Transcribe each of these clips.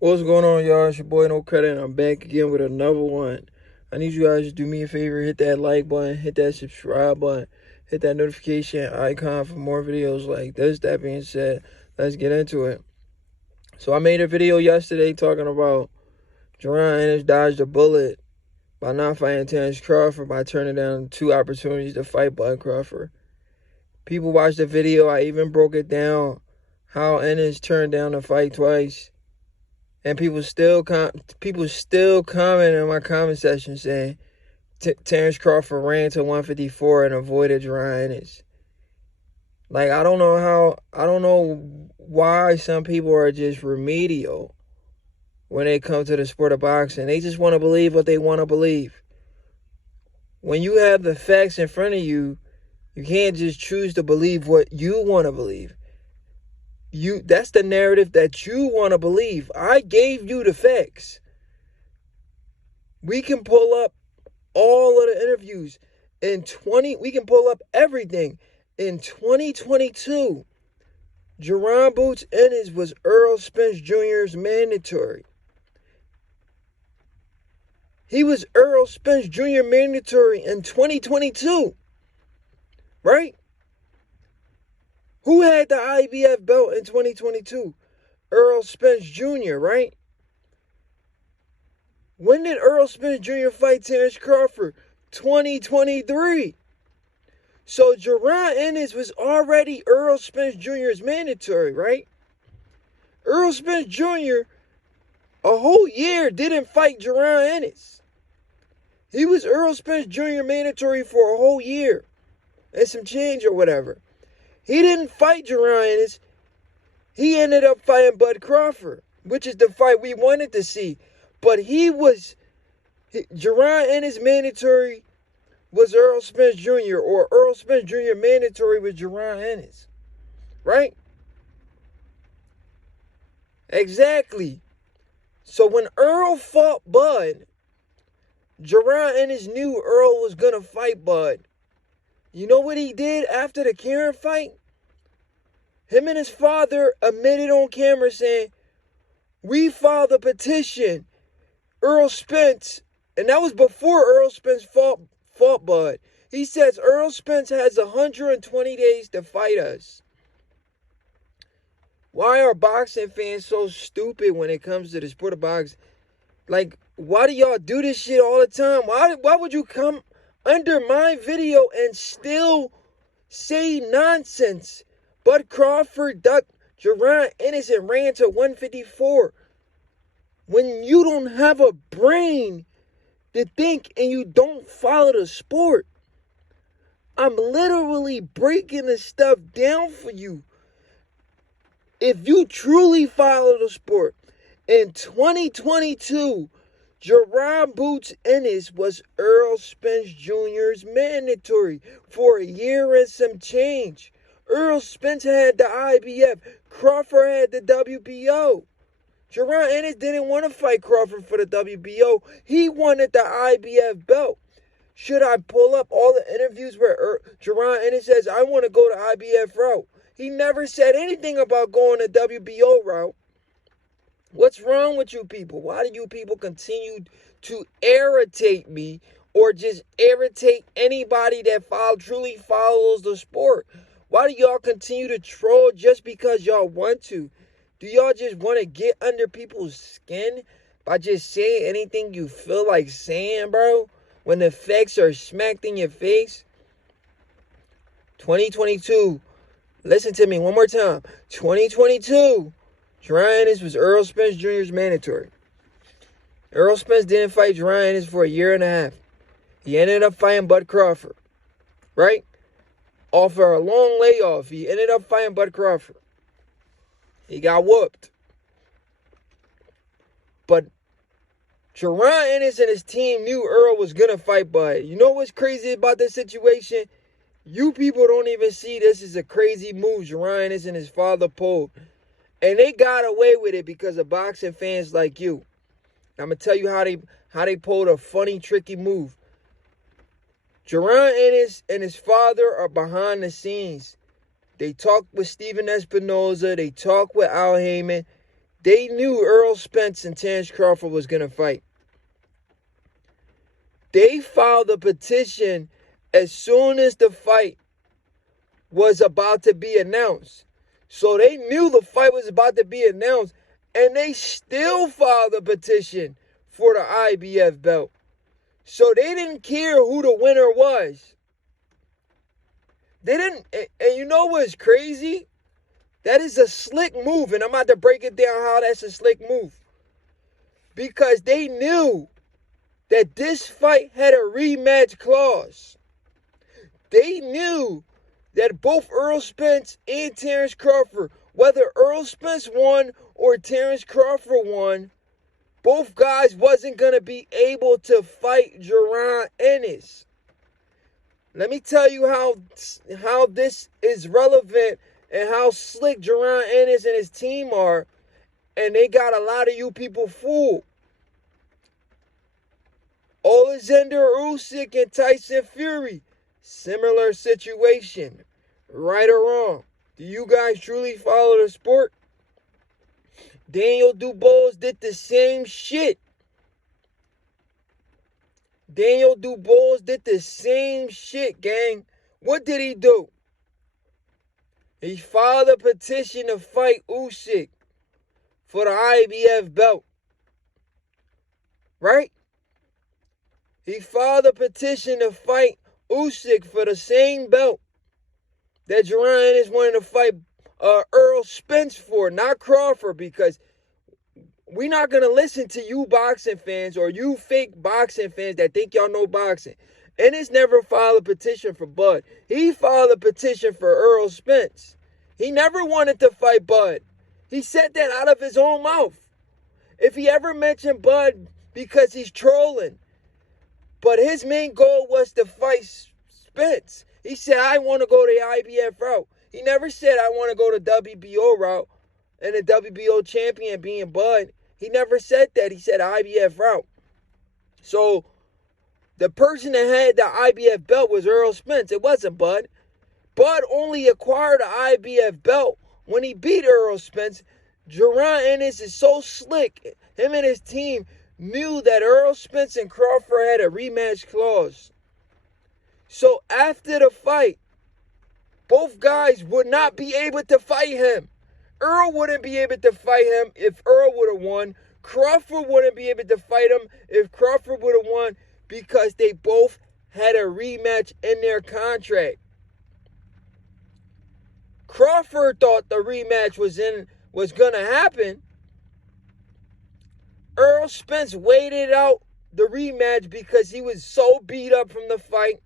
What's going on, y'all? It's your boy No Credit, and I'm back again with another one. I need you guys to do me a favor, hit that like button, hit that subscribe button, hit that notification icon for more videos like this. That being said, let's get into it. So I made a video yesterday talking about Jaron Ennis dodged a bullet by not fighting Terrence Crawford by turning down 2 opportunities to fight Bud Crawford. People watched the video. I even broke it down how Ennis turned down the fight twice. And people still comment in my comment section saying Terrence Crawford ran to 154 and avoided Jaron Ennis. Like, I don't know why some people are just remedial when they come to the sport of boxing. They just want to believe what they want to believe. When you have the facts in front of you, you can't just choose to believe what you want to believe. That's the narrative that you want to believe. I gave you the facts. We can pull up all of the interviews we can pull up everything. In 2022, Jaron Boots Ennis was Errol Spence Jr.'s mandatory. He was Errol Spence Jr. mandatory in 2022. Right? Who had the IBF belt in 2022? Errol Spence Jr., right? When did Errol Spence Jr. fight Terrence Crawford? 2023. So Jaron Ennis was already Errol Spence Jr.'s mandatory, right? Errol Spence Jr. a whole year didn't fight Jaron Ennis. He was Errol Spence Jr. mandatory for a whole year and some change or whatever. He didn't fight Jaron Ennis. He ended up fighting Bud Crawford, which is the fight we wanted to see. But Jaron Ennis mandatory was Errol Spence Jr. or Errol Spence Jr. mandatory was Jaron Ennis. Right? Exactly. So when Errol fought Bud, Jaron Ennis knew Errol was going to fight Bud. You know what he did after the Karen fight? Him and his father admitted on camera saying, we filed a petition. Errol Spence, and that was before Errol Spence fought Bud. He says Errol Spence has 120 days to fight us. Why are boxing fans so stupid when it comes to the sport of boxing? Like, why do y'all do this shit all the time? Why would you come under my video and still say nonsense? Bud Crawford ducked Jaron Ennis and ran to 154. When you don't have a brain to think and you don't follow the sport. I'm literally breaking this stuff down for you. If you truly follow the sport, in 2022, Jaron Boots Ennis was Errol Spence Jr.'s mandatory for a year and some change. Errol Spence had the IBF. Crawford had the WBO. Jaron Ennis didn't want to fight Crawford for the WBO. He wanted the IBF belt. Should I pull up all the interviews where Jaron Ennis says, I want to go the IBF route? He never said anything about going the WBO route. What's wrong with you people? Why do you people continue to irritate me or just irritate anybody that truly follows the sport? Why do y'all continue to troll just because y'all want to? Do y'all just want to get under people's skin by just saying anything you feel like saying, bro? When the facts are smacked in your face? 2022. Listen to me one more time. 2022. Jaron Ennis was Errol Spence Jr.'s mandatory. Errol Spence didn't fight Jaron Ennis for a year and a half. He ended up fighting Bud Crawford. Right? After a long layoff, he ended up fighting Bud Crawford. He got whooped. But Jaron Ennis and his team knew Errol was going to fight Bud. You know what's crazy about this situation? You people don't even see this as a crazy move Jaron Ennis and his father pulled. And they got away with it because of boxing fans like you. I'm going to tell you how they pulled a funny, tricky move. Jaron Ennis and his father are behind the scenes. They talk with Steven Espinoza. They talk with Al Heyman. They knew Errol Spence and Terrence Crawford was going to fight. They filed a petition as soon as the fight was about to be announced. So they knew the fight was about to be announced, and they still filed a petition for the IBF belt. So they didn't care who the winner was. They didn't, and you know what's crazy? That is a slick move, and I'm about to break it down how that's a slick move. Because they knew that this fight had a rematch clause. They knew that both Errol Spence and Terrence Crawford, whether Errol Spence won or Terrence Crawford won, both guys wasn't going to be able to fight Jaron Ennis. Let me tell you how this is relevant and how slick Jaron Ennis and his team are, and they got a lot of you people fooled. Alexander Usyk and Tyson Fury, similar situation. Right or wrong? Do you guys truly follow the sport? Daniel Dubois did the same shit. Daniel Dubois did the same shit, gang. What did he do? He filed a petition to fight Usyk for the IBF belt. Right? He filed a petition to fight Usyk for the same belt that Jaron Ennis wanted to fight Errol Spence for, not Crawford, because we're not going to listen to you boxing fans or you fake boxing fans that think y'all know boxing. Ennis never filed a petition for Bud. He filed a petition for Errol Spence. He never wanted to fight Bud. He said that out of his own mouth. If he ever mentioned Bud because he's trolling, but his main goal was to fight Spence. He said, I want to go the IBF route. He never said, I want to go the WBO route and the WBO champion being Bud. He never said that. He said IBF route. So the person that had the IBF belt was Errol Spence. It wasn't Bud. Bud only acquired the IBF belt when he beat Errol Spence. Jaron Ennis is so slick. Him and his team knew that Errol Spence and Crawford had a rematch clause. So after the fight, both guys would not be able to fight him. Errol wouldn't be able to fight him if Errol would have won. Crawford wouldn't be able to fight him if Crawford would have won, because they both had a rematch in their contract. Crawford thought the rematch was gonna happen. Errol Spence waited out the rematch because he was so beat up from the fight.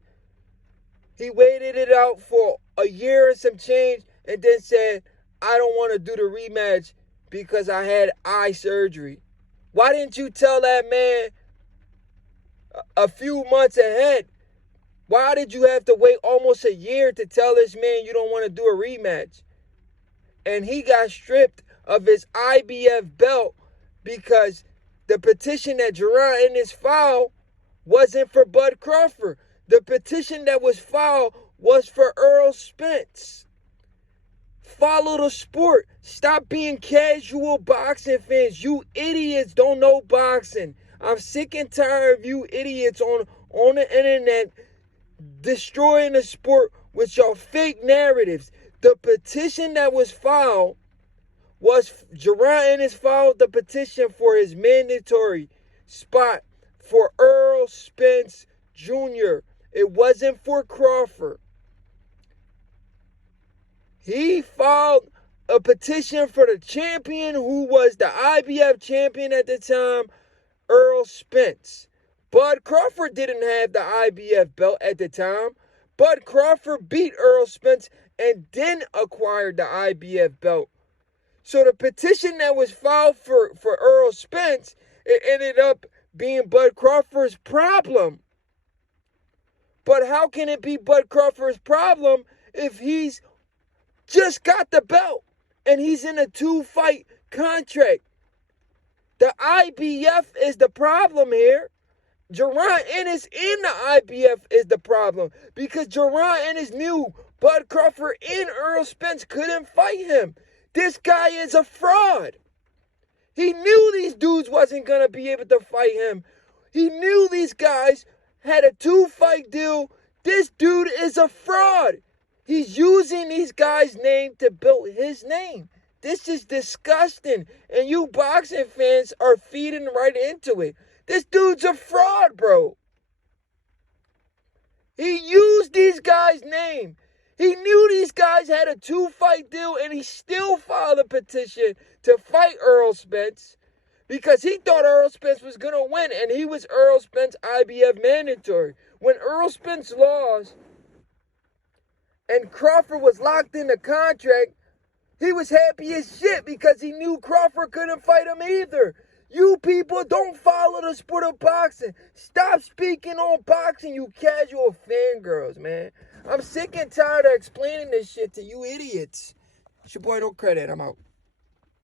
He waited it out for a year and some change and then said, I don't want to do the rematch because I had eye surgery. Why didn't you tell that man a few months ahead? Why did you have to wait almost a year to tell this man you don't want to do a rematch? And he got stripped of his IBF belt because the petition that Jaron Ennis filed wasn't for Bud Crawford. The petition that was filed was for Errol Spence. Follow the sport. Stop being casual boxing fans. You idiots don't know boxing. I'm sick and tired of you idiots on the internet destroying the sport with your fake narratives. The petition that was filed was Jaron Ennis filed the petition for his mandatory spot for Errol Spence Jr. It wasn't for Crawford. He filed a petition for the champion who was the IBF champion at the time, Errol Spence. Bud Crawford didn't have the IBF belt at the time. Bud Crawford beat Errol Spence and then acquired the IBF belt. So the petition that was filed for Errol Spence, it ended up being Bud Crawford's problem. But how can it be Bud Crawford's problem if he's just got the belt and he's in a 2-fight contract? The IBF is the problem here. Jaron Ennis in the IBF is the problem because Jaron Ennis knew Bud Crawford and Errol Spence couldn't fight him. This guy is a fraud. He knew these dudes wasn't going to be able to fight him. He knew these guys had a 2-fight deal. This dude is a fraud. He's using these guys' name to build his name. This is disgusting. And you boxing fans are feeding right into it. This dude's a fraud, bro. He used these guys' name. He knew these guys had a 2-fight deal, and he still filed a petition to fight Errol Spence because he thought Errol Spence was going to win, and he was Errol Spence IBF mandatory. When Errol Spence lost and Crawford was locked in the contract, he was happy as shit because he knew Crawford couldn't fight him either. You people don't follow the sport of boxing. Stop speaking on boxing, you casual fangirls, man. I'm sick and tired of explaining this shit to you idiots. It's your boy, No Credit. I'm out.